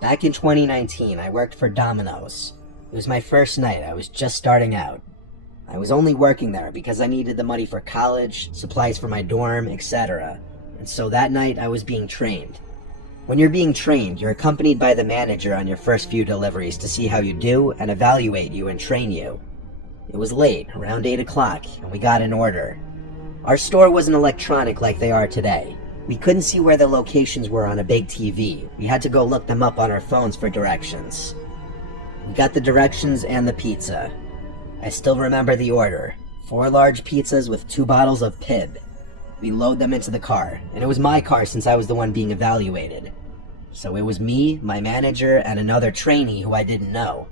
Back in 2019, I worked for Domino's. It was my first night. I was just starting out. I was only working there because I needed the money for college, supplies for my dorm, etc. And so that night I was being trained. When you're being trained, you're accompanied by the manager on your first few deliveries to see how you do and evaluate you and train you. It was late, around 8 o'clock, and we got an order. Our store wasn't electronic like they are today. We couldn't see where the locations were on a big TV. We had to go look them up on our phones for directions. We got the directions and the pizza. I still remember the order. 4 large pizzas with 2 bottles of Pib. We load them into the car, and it was my car since I was the one being evaluated. So it was me, my manager, and another trainee who I didn't know.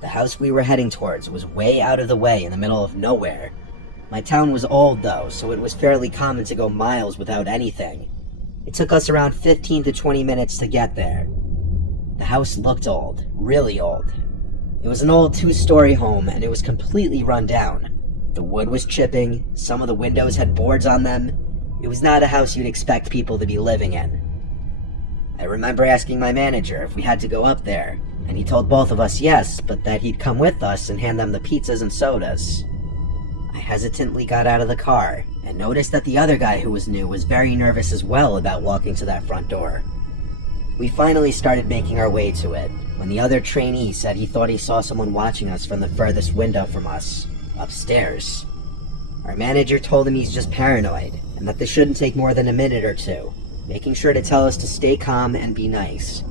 The house we were heading towards was way out of the way in the middle of nowhere. My town was old though, so it was fairly common to go miles without anything. It took us around 15 to 20 minutes to get there. The house looked old, really old. It was an old 2-story home and it was completely run down. The wood was chipping, some of the windows had boards on them. It was not a house you'd expect people to be living in. I remember asking my manager if we had to go up there, and he told both of us yes, but that he'd come with us and hand them the pizzas and sodas. I hesitantly got out of the car and noticed that the other guy who was new was very nervous as well about walking to that front door. We finally started making our way to it, when the other trainee said he thought he saw someone watching us from the furthest window from us, upstairs. Our manager told him he's just paranoid, and that this shouldn't take more than a minute or two, making sure to tell us to stay calm and be nice.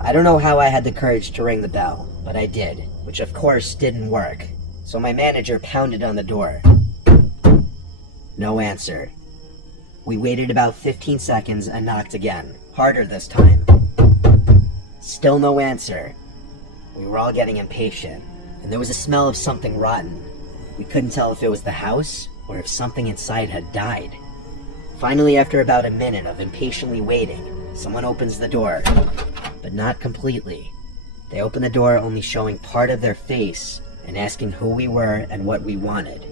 I don't know how I had the courage to ring the bell, but I did, which of course didn't work, so my manager pounded on the door. No answer. We waited about 15 seconds and knocked again, harder this time. Still no answer. We were all getting impatient, and there was a smell of something rotten. We couldn't tell if it was the house, or if something inside had died. Finally, after about a minute of impatiently waiting, someone opens the door, but not completely. They open the door only showing part of their face and asking who we were and what we wanted.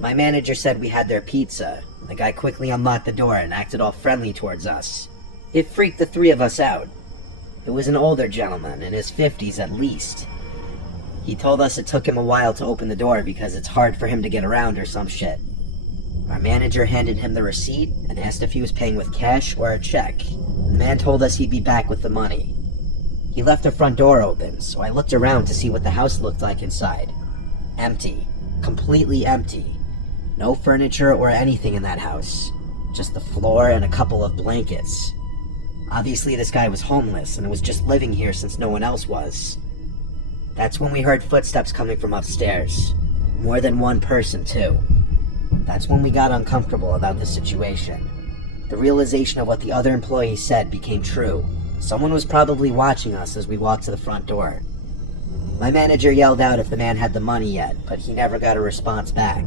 My manager said we had their pizza. The guy quickly unlocked the door and acted all friendly towards us. It freaked the 3 of us out. It was an older gentleman, in his 50s at least. He told us it took him a while to open the door because it's hard for him to get around or some shit. Our manager handed him the receipt and asked if he was paying with cash or a check. The man told us he'd be back with the money. He left the front door open, so I looked around to see what the house looked like inside. Empty. Completely empty. No furniture or anything in that house. Just the floor and a couple of blankets. Obviously this guy was homeless and was just living here since no one else was. That's when we heard footsteps coming from upstairs. More than one person, too. That's when we got uncomfortable about the situation. The realization of what the other employee said became true. Someone was probably watching us as we walked to the front door. My manager yelled out if the man had the money yet, but he never got a response back.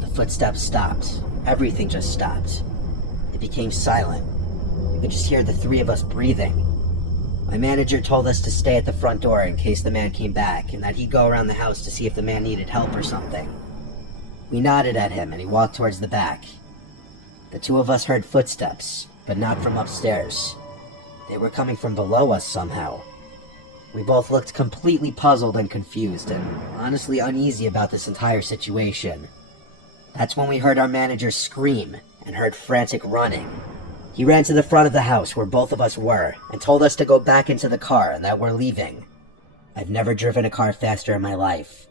The footsteps stopped. Everything just stopped. It became silent. You could just hear the 3 of us breathing. My manager told us to stay at the front door in case the man came back, and that he'd go around the house to see if the man needed help or something. We nodded at him, and he walked towards the back. The 2 of us heard footsteps, but not from upstairs. They were coming from below us somehow. We both looked completely puzzled and confused, and honestly uneasy about this entire situation. That's when we heard our manager scream, and heard frantic running. He ran to the front of the house where both of us were, and told us to go back into the car and that we're leaving. I've never driven a car faster in my life.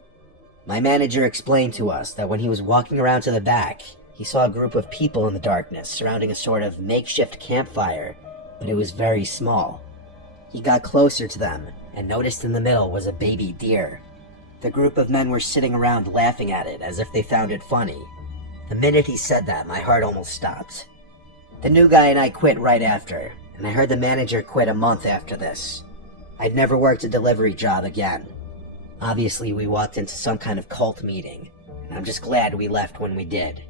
My manager explained to us that when he was walking around to the back, he saw a group of people in the darkness surrounding a sort of makeshift campfire, but it was very small. He got closer to them, and noticed in the middle was a baby deer. The group of men were sitting around laughing at it as if they found it funny. The minute he said that, my heart almost stopped. The new guy and I quit right after, and I heard the manager quit a month after this. I'd never worked a delivery job again. Obviously, we walked into some kind of cult meeting, and I'm just glad we left when we did.